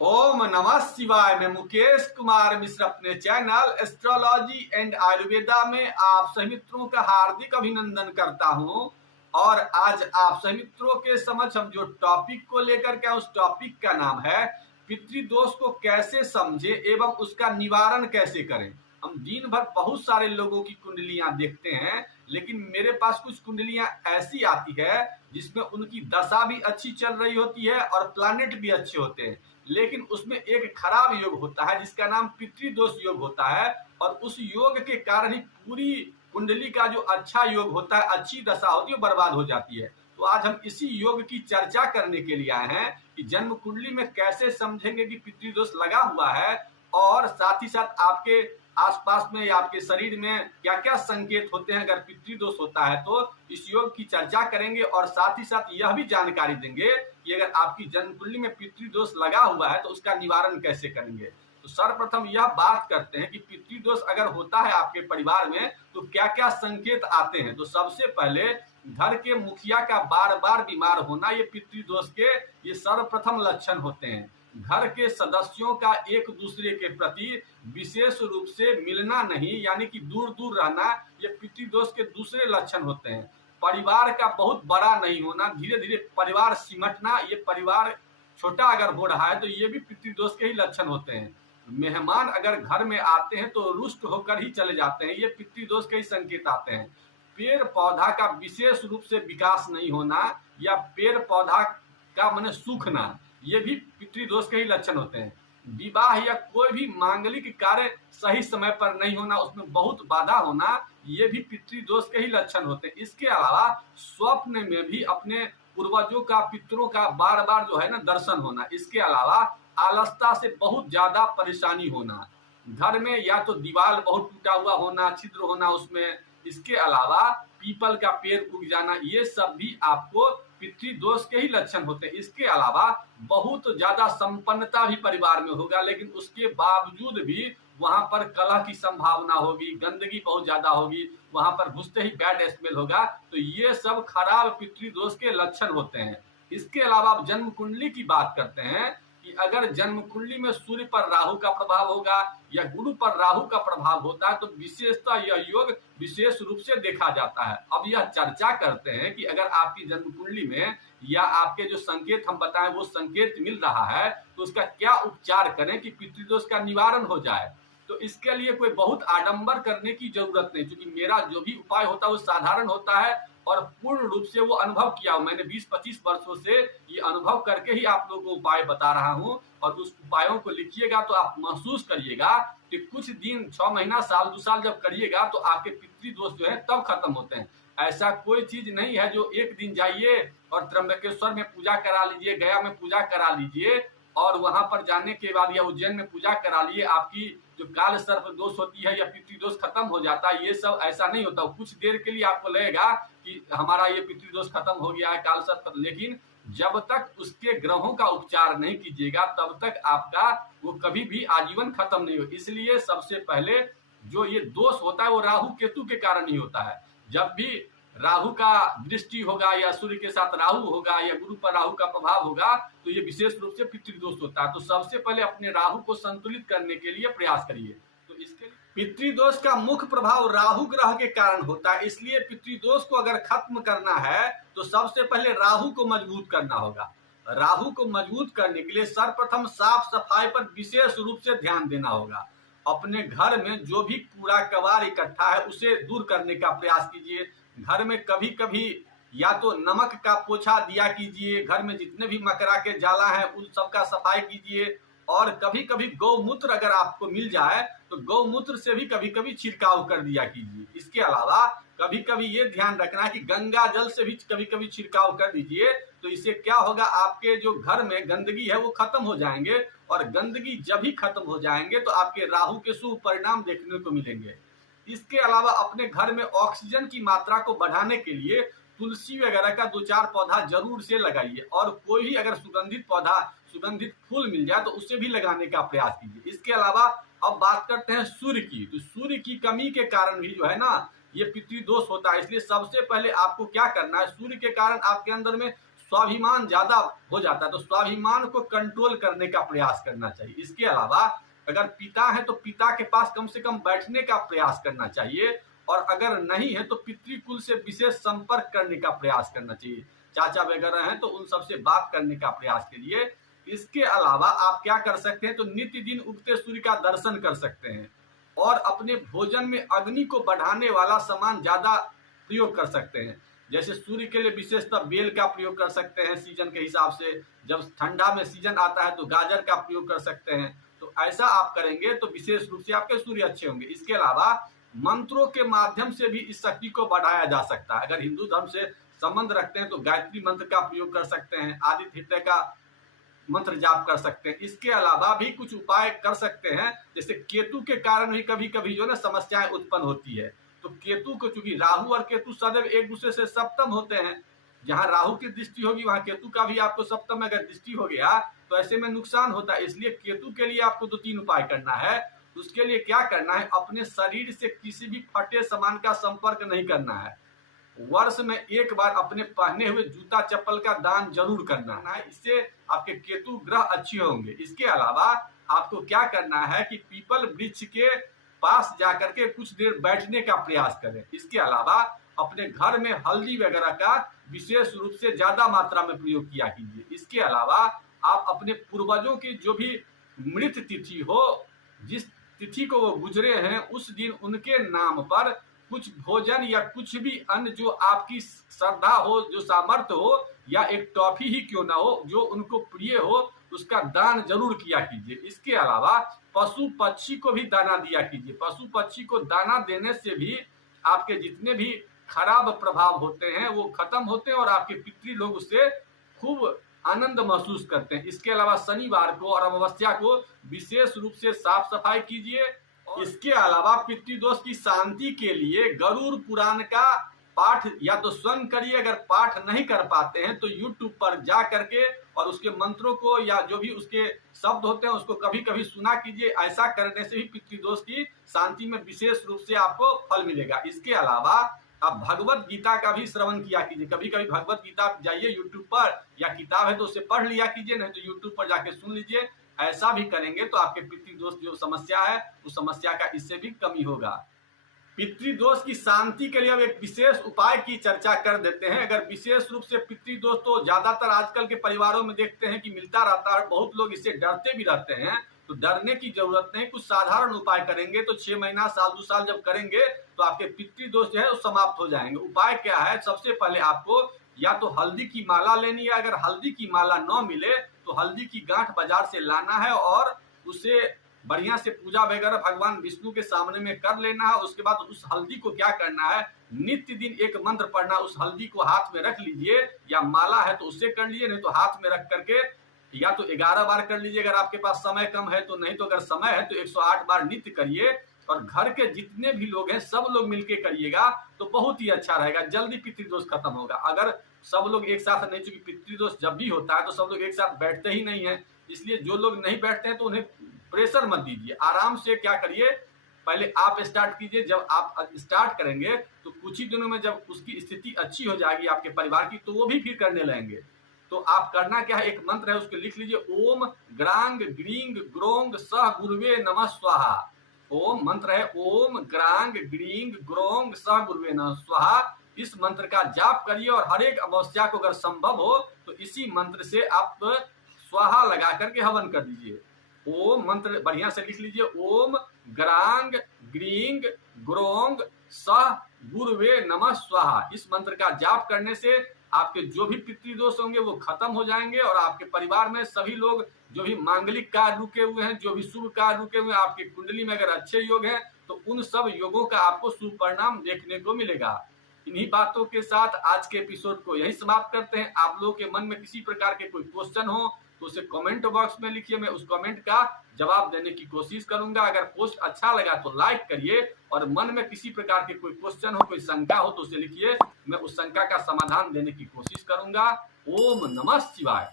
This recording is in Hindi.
ओम नमः शिवाय। मैं मुकेश कुमार मिश्र अपने चैनल एस्ट्रोलॉजी एंड आयुर्वेदा में आप सभी मित्रों का हार्दिक अभिनंदन करता हूं। और आज आप सभी मित्रों के समक्ष हम जो टॉपिक को लेकर के उस टॉपिक का नाम है पितृदोष को कैसे समझे एवं उसका निवारण कैसे करें। हम दिन भर बहुत सारे लोगों की कुंडलियां देखते हैं, लेकिन मेरे पास कुछ कुंडलियां ऐसी आती है जिसमें उनकी दशा भी अच्छी चल रही होती है और प्लैनेट भी अच्छे होते हैं, लेकिन उसमें एक खराब योग होता है जिसका नाम पितृदोष योग होता है। और उस योग के कारण ही पूरी कुंडली का जो अच्छा योग होता है, अच्छी दशा होती है, वो बर्बाद हो जाती है। तो आज हम इसी योग की चर्चा करने के लिए आए हैं कि जन्म कुंडली में कैसे समझेंगे कि पितृदोष लगा हुआ है, और साथ ही साथ आपके आसपास में या आपके शरीर में क्या क्या संकेत होते हैं अगर पितृदोष होता है। तो इस योग की चर्चा करेंगे और साथ ही साथ यह भी जानकारी देंगे कि अगर आपकी जन्म कुंडली में पितृदोष लगा हुआ है तो उसका निवारण कैसे करेंगे। तो सर्वप्रथम यह बात करते हैं कि पितृदोष अगर होता है आपके परिवार में तो क्या क्या संकेत आते हैं। तो सबसे पहले घर के मुखिया का बार बार बीमार होना, ये पितृदोष के ये सर्वप्रथम लक्षण होते हैं। घर के सदस्यों का एक दूसरे के प्रति विशेष रूप से मिलना नहीं, यानी कि दूर दूर रहना, ये पितृदोष के दूसरे लक्षण होते हैं। परिवार का बहुत बड़ा नहीं होना, धीरे धीरे परिवार सिमटना, ये परिवार छोटा अगर हो रहा है तो ये भी पितृदोष के ही लक्षण होते हैं। मेहमान अगर घर में आते हैं तो रुष्ट होकर ही चले जाते हैं, ये पितृदोष के ही संकेत आते हैं। पेड़ पौधा का विशेष रूप से विकास नहीं होना या पेड़ पौधा का माने सूखना, ये भी पितृदोष के ही लक्षण होते हैं। विवाह या कोई भी मांगलिक कार्य सही समय पर नहीं होना, उसमें बहुत बाधा होना, ये भी पितृदोष के ही लक्षण होते हैं। इसके अलावा स्वप्न में भी अपने पूर्वजों का, पितरों का बार बार जो है ना दर्शन होना। इसके अलावा आलसता से बहुत ज्यादा परेशानी होना, घर में या तो दीवार बहुत टूटा हुआ होना, छिद्र होना उसमें। इसके अलावा पीपल का पेड़ उग जाना, ये सब भी आपको पितृदोष के ही लक्षण होते हैं। इसके अलावा बहुत ज्यादा संपन्नता भी परिवार में होगा, लेकिन उसके बावजूद भी वहां पर कलह की संभावना होगी, गंदगी बहुत ज्यादा होगी, वहां पर घुसते ही बैड स्मेल होगा। तो ये सब खराब पितृदोष के लक्षण होते हैं। इसके अलावा आप जन्म कुंडली की बात करते हैं कि अगर जन्म कुंडली में सूर्य पर राहु का प्रभाव होगा या गुरु पर राहु का प्रभाव होता है तो विशेषतः यह योग विशेष रूप से देखा जाता है। अब यह चर्चा करते हैं कि अगर आपकी जन्म कुंडली में या आपके जो संकेत हम बताएं वो संकेत मिल रहा है तो उसका क्या उपचार करें कि पितृदोष का निवारण हो जाए। तो इसके लिए कोई बहुत आडंबर करने की जरूरत नहीं, क्योंकि मेरा जो भी उपाय होता है वो साधारण होता है और पूर्ण रूप से वो अनुभव किया। मैंने 20-25 वर्षों से ये अनुभव करके ही आप लोगों को उपाय बता रहा हूँ, और उस उपायों को लिखिएगा तो आप महसूस करिएगा कि कुछ दिन, 6 महीना, साल, 2 साल जब करिएगा तो आपके पितृदोष जो है तब खत्म होते हैं। ऐसा कोई चीज नहीं है जो एक दिन जाइए और त्र्यंबकेश्वर में पूजा करा लीजिए, गया में पूजा करा लीजिए और वहां पर जाने के बाद या उज्जैन में पूजा करा लिए आपकी जो काल सर्प दोष होती है या पितृदोष खत्म हो जाता है। ये सब ऐसा नहीं होता। कुछ देर के लिए आपको लगेगा कि हमारा ये पितृदोष खत्म हो गया है, काल सर्प, लेकिन जब तक उसके ग्रहों का उपचार नहीं कीजिएगा तब तक आपका वो कभी भी आजीवन खत्म नहीं हो। इसलिए सबसे पहले जो ये दोष होता है वो राहु केतु के कारण ही होता है। जब भी राहु का दृष्टि होगा या सूर्य के साथ राहु होगा या गुरु पर राहु का प्रभाव होगा तो ये विशेष रूप से पितृदोष होता है। तो सबसे पहले अपने राहु को संतुलित करने के लिए प्रयास करिए। तो इसके लिए पितृदोष का मुख्य प्रभाव राहु ग्रह के कारण होता है, इसलिए पितृदोष को अगर खत्म करना है तो सबसे पहले राहु को मजबूत करना होगा। राहु को मजबूत करने के लिए सर्वप्रथम साफ सफाई पर विशेष रूप से ध्यान देना होगा। अपने घर में जो भी कूड़ा कबाड़ इकट्ठा है उसे दूर करने का प्रयास कीजिए। घर में कभी कभी या तो नमक का पोछा दिया कीजिए, घर में जितने भी मकरा के जाला हैं उन सबका सफाई कीजिए। और कभी कभी गौमूत्र अगर आपको मिल जाए तो गौमूत्र से भी कभी कभी छिड़काव कर दिया कीजिए। इसके अलावा कभी कभी ये ध्यान रखना कि गंगा जल से भी कभी कभी छिड़काव कर दीजिए। तो इससे क्या होगा, आपके जो घर में गंदगी है वो खत्म हो जाएंगे, और गंदगी जब ही खत्म हो जाएंगे तो आपके राहु के शुभ परिणाम देखने को मिलेंगे। इसके अलावा अपने घर में ऑक्सीजन की मात्रा को बढ़ाने के लिए तुलसी वगैरह का 2-4 पौधा जरूर से लगाइए, और कोई भी अगर सुगंधित पौधा, सुगंधित फूल मिल जाए तो उसे भी लगाने का प्रयास कीजिए। इसके अलावा अब बात करते हैं सूर्य की। तो सूर्य की कमी के कारण भी जो है ना ये पितृदोष होता है। इसलिए सबसे पहले आपको क्या करना है, सूर्य के कारण आपके अंदर में स्वाभिमान ज्यादा हो जाता है, तो स्वाभिमान को कंट्रोल करने का प्रयास करना चाहिए। इसके अलावा अगर पिता है तो पिता के पास कम से कम बैठने का प्रयास करना चाहिए, और अगर नहीं है तो पितृकुल से विशेष संपर्क करने का प्रयास करना चाहिए। चाचा वगैरह हैं तो उन सबसे बात करने का प्रयास करिए। इसके अलावा आप क्या कर सकते हैं, तो नित्य दिन उगते सूर्य का दर्शन कर सकते हैं, और अपने भोजन में अग्नि को बढ़ाने वाला सामान ज्यादा प्रयोग कर सकते हैं। जैसे सूर्य के लिए विशेषतः बेल का प्रयोग कर सकते हैं सीजन के हिसाब से, जब ठंडा में सीजन आता है तो गाजर का प्रयोग कर सकते हैं। तो ऐसा आप करेंगे तो विशेष रूप से आपके सूर्य अच्छे होंगे। इसके अलावा मंत्रों के माध्यम से भी इस शक्ति को बढ़ाया जा सकता है। अगर हिंदू धर्म से संबंध रखते हैं तो गायत्री मंत्र का प्रयोग कर सकते हैं, आदित्य हृदय का मंत्र जाप कर सकते हैं। इसके अलावा भी कुछ उपाय कर सकते हैं, जैसे केतु के कारण भी कभी कभी जो ना समस्याएं उत्पन्न होती है। तो केतु को, चूंकि राहु और केतु सदैव एक दूसरे से सप्तम होते हैं, जहां राहु की दृष्टि होगी वहां केतु का भी आपको सप्तम में अगर दृष्टि हो गया तो ऐसे में नुकसान होता है। इसलिए केतु के लिए आपको 2-3 उपाय करना है। उसके लिए क्या करना है, अपने शरीर से किसी भी फटे सामान का संपर्क नहीं करना है। वर्ष में एक बार अपने पहने हुए जूता चप्पल का दान जरूर करना है, इससे आपके केतु ग्रह अच्छे होंगे। इसके अलावा आपको क्या करना है कि पीपल वृक्ष के पास जाकर के कुछ देर बैठने का प्रयास करें। इसके अलावा अपने घर में हल्दी वगैरह का विशेष रूप से ज्यादा मात्रा में प्रयोग किया कीजिए। इसके अलावा आप अपने पूर्वजों की जो भी मृत तिथि हो, जिस तिथि को वो गुजरे हैं, उस दिन उनके नाम पर कुछ भोजन या कुछ भी अन्य जो आपकी श्रद्धा हो, जो सामर्थ्य हो, या एक टॉफी ही क्यों ना हो जो उनको प्रिय हो, उसका दान जरूर किया कीजिए। इसके अलावा पशु पक्षी को भी दाना दिया कीजिए। पशु पक्षी को दाना देने से भी आपके जितने भी खराब प्रभाव होते हैं वो खत्म होते हैं, और आपके पितृ लोग उससे खूब आनंद महसूस करते हैं। इसके अलावा शनिवार को और अमावस्या को विशेष रूप से साफ सफाई कीजिए। इसके अलावा पितृदोष की शांति के लिए गरुड़ पुराण का पाठ या तो स्वयं करिए, अगर पाठ नहीं कर पाते हैं तो YouTube पर जा करके और उसके मंत्रों को या जो भी उसके शब्द होते हैं उसको कभी कभी सुना कीजिए। ऐसा करने से भी पितृदोष की शांति में विशेष रूप से आपको फल मिलेगा। इसके अलावा आप भगवत गीता का भी श्रवण किया कीजिए। कभी कभी भगवत गीता जाइए यूट्यूब पर, या किताब है तो उसे पढ़ लिया कीजिए, नहीं तो यूट्यूब पर जाके सुन लीजिए। ऐसा भी करेंगे तो आपके पितृदोष जो समस्या है उस समस्या का इससे भी कमी होगा। पितृदोष की शांति के लिए अब एक विशेष उपाय की चर्चा कर देते हैं। अगर विशेष रूप से पितृदोष तो ज्यादातर आजकल के परिवारों में देखते हैं कि मिलता रहता है, बहुत लोग इससे डरते भी रहते हैं। तो डरने की जरूरत नहीं, कुछ साधारण उपाय करेंगे तो 6 महीना, साल 2 साल जब करेंगे तो आपके पितृदोष जो है वो समाप्त हो जाएंगे। उपाय क्या है, सबसे पहले आपको या तो हल्दी की माला लेनी है। अगर हल्दी की माला न मिले तो हल्दी की गांठ बाजार से लाना है और उसे बढ़िया से पूजा वगैरह भगवान विष्णु के सामने में कर लेना है। उसके बाद उस हल्दी को क्या करना है, नित्य दिन एक मंत्र पढ़ना। उस हल्दी को हाथ में रख लीजिए, या माला है तो उससे कर लीजिए, नहीं तो हाथ में रख करके या तो 11 बार कर लीजिए अगर आपके पास समय कम है तो, नहीं तो अगर समय है तो 108 बार नित्य करिए। और घर के जितने भी लोग हैं सब लोग मिलके करिएगा तो बहुत ही अच्छा रहेगा, जल्दी पितृदोष खत्म होगा। अगर सब लोग एक साथ नहीं, चूंकि पितृदोष जब भी होता है तो सब लोग एक साथ बैठते ही नहीं है, इसलिए जो लोग नहीं बैठते हैं तो उन्हें प्रेशर मत दीजिए। आराम से क्या करिए, पहले आप स्टार्ट कीजिए। जब आप स्टार्ट करेंगे तो कुछ ही दिनों में जब उसकी स्थिति अच्छी हो जाएगी आपके परिवार की, तो वो भी फिर करने लगेंगे। तो आप करना क्या है, एक मंत्र है उसको लिख लीजिए, ओम ग्रांग ग्रींग ग्रोंग सह गुरुवे नमः स्वाहा। ओम मंत्र है ओम ग्रांग ग्रींग ग्रोंग सह गुरुवे नमः स्वाहा। इस मंत्र का जाप करिए और हर एक अमावस्या को अगर संभव हो तो इसी मंत्र से आप स्वाहा लगा करके हवन कर दीजिए। ओम मंत्र बढ़िया से लिख लीजिए, ओम ग्रांग ग्रींग ग्रोंग सह गुरुवे नमः स्वाहा। इस मंत्र का जाप करने से आपके जो भी पितृदोष होंगे वो खत्म हो जाएंगे, और आपके परिवार में सभी लोग जो भी मांगलिक कार्य रुके हुए हैं, जो भी शुभ कार्य रुके हुए हैं, आपकी कुंडली में अगर अच्छे योग हैं तो उन सब योगों का आपको शुभ परिणाम देखने को मिलेगा। इन्हीं बातों के साथ आज के एपिसोड को यही समाप्त करते हैं। आप लोगों के मन में किसी प्रकार के कोई क्वेश्चन हो तो उसे कमेंट बॉक्स में लिखिए, मैं उस कमेंट का जवाब देने की कोशिश करूंगा। अगर पोस्ट अच्छा लगा तो लाइक करिए, और मन में किसी प्रकार के कोई क्वेश्चन हो, कोई शंका हो तो उसे लिखिए, मैं उस शंका का समाधान देने की कोशिश करूंगा। ओम नमः शिवाय।